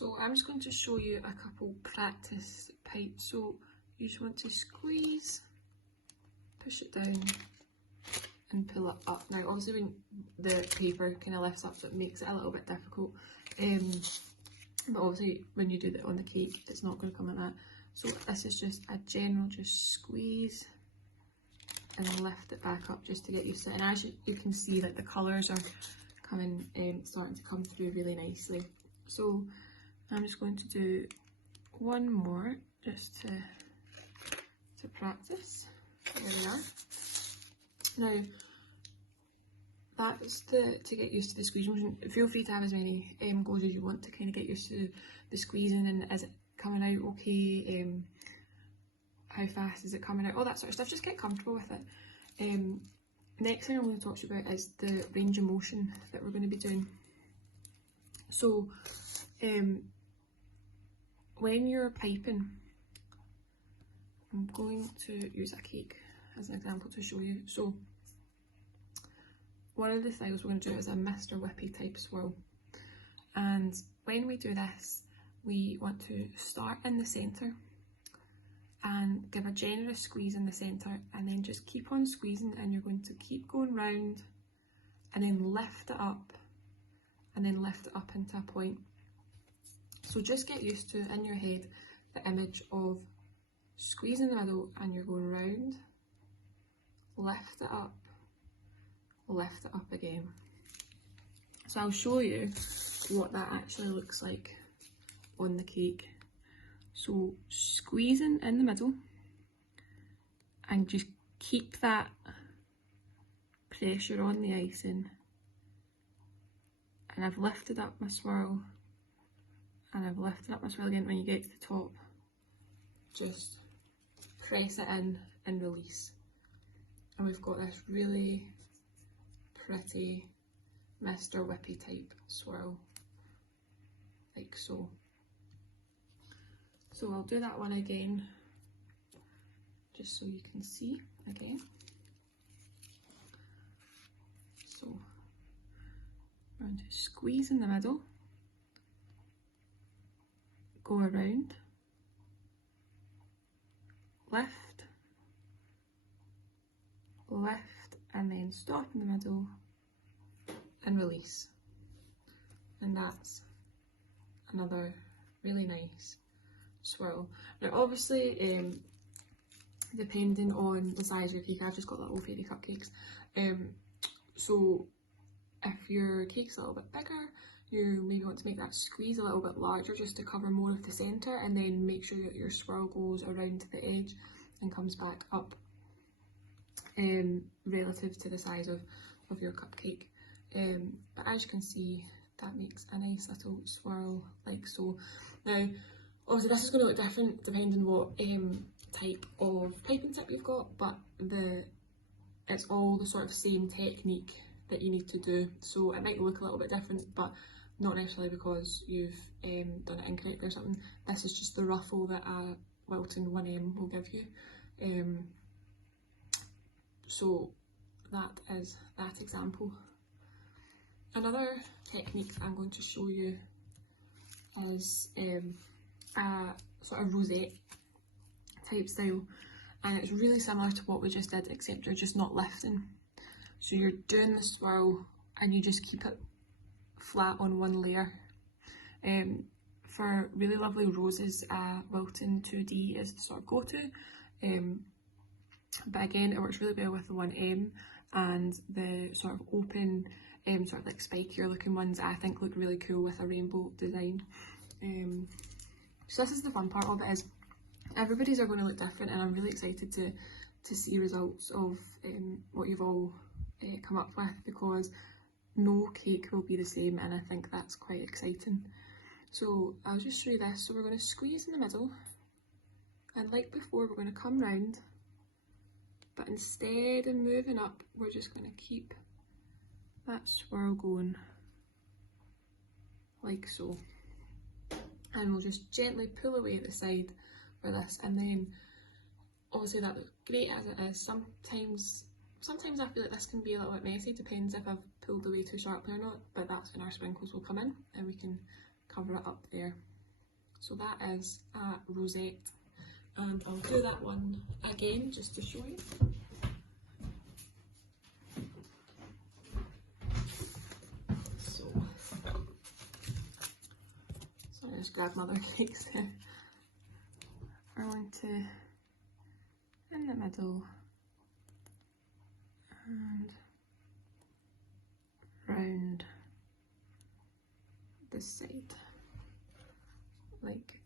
So I'm just going to show you a couple practice pipes. So you just want to squeeze, push it down and pull it up. Now obviously when the paper kind of lifts up, so it makes it a little bit difficult, but obviously when you do that on the cake it's not going to come like that. So this is just a general just squeeze and then lift it back up just to get used to it. And as you can see that the colours are coming, starting to come through really nicely. So I'm just going to do one more just to practice. There we are. Now that's to get used to the squeeze motion. Feel free to have as many goes as you want to kind of get used to the squeezing, and is it coming out okay, how fast is it coming out, all that sort of stuff. Just get comfortable with it. Next thing I'm going to talk to you about is the range of motion that we're going to be doing. So when you're piping, I'm going to use a cake as an example to show you. So one of the styles we're going to do is a Mr. Whippy type swirl, and when we do this we want to start in the centre and give a generous squeeze in the centre, and then just keep on squeezing, and you're going to keep going round and then lift it up and then lift it up into a point. So just get used to, in your head, the image of squeeze in the middle and you're going round, lift it up again. So I'll show you what that actually looks like on the cake. So squeezing in the middle and just keep that pressure on the icing, and I've lifted up my swirl and I've lifted up my swirl again. When you get to the top, just press it in and release, and we've got this really pretty Mr. Whippy type swirl, like so. So I'll do that one again, just so you can see again. So we're going to squeeze in the middle, go around, lift, lift, and then stop in the middle and release. And that's another really nice swirl. Now obviously depending on the size of your cake, I've just got little fairy cupcakes, so if your cake's a little bit bigger, you maybe want to make that squeeze a little bit larger just to cover more of the centre, and then make sure that your swirl goes around to the edge and comes back up relative to the size of your cupcake. But as you can see, that makes a nice little swirl like so. Now obviously this is going to look different depending what type of piping tip you've got, but it's all the sort of same technique that you need to do. So it might look a little bit different, but not necessarily because you've done it incorrectly or something. This is just the ruffle that a Wilton 1M will give you. So that is that example. Another technique I'm going to show you is a sort of rosette type style, and it's really similar to what we just did, except you're just not lifting. So you're doing the swirl and you just keep it flat on one layer. For really lovely roses, Wilton 2D is the sort of go-to, but again it works really well with the 1M, and the sort of open sort of like spikier looking ones I think look really cool with a rainbow design. So this is the fun part of it, is everybody's are going to look different, and I'm really excited to see results of what you've all come up with, because no cake will be the same, and I think that's quite exciting. So I'll just show you this. So we're going to squeeze in the middle, and like before we're going to come round, but instead of moving up we're just going to keep that swirl going like so, and we'll just gently pull away at the side for this. And then obviously that looks great as it is. Sometimes I feel like this can be a little bit messy, depends if I've pulled away too sharply or not, but that's when our sprinkles will come in and we can cover it up there. So that is a rosette, and I'll do that one again just to show you. So I just grabbed my other cakes there. We're going to in the middle and round this side like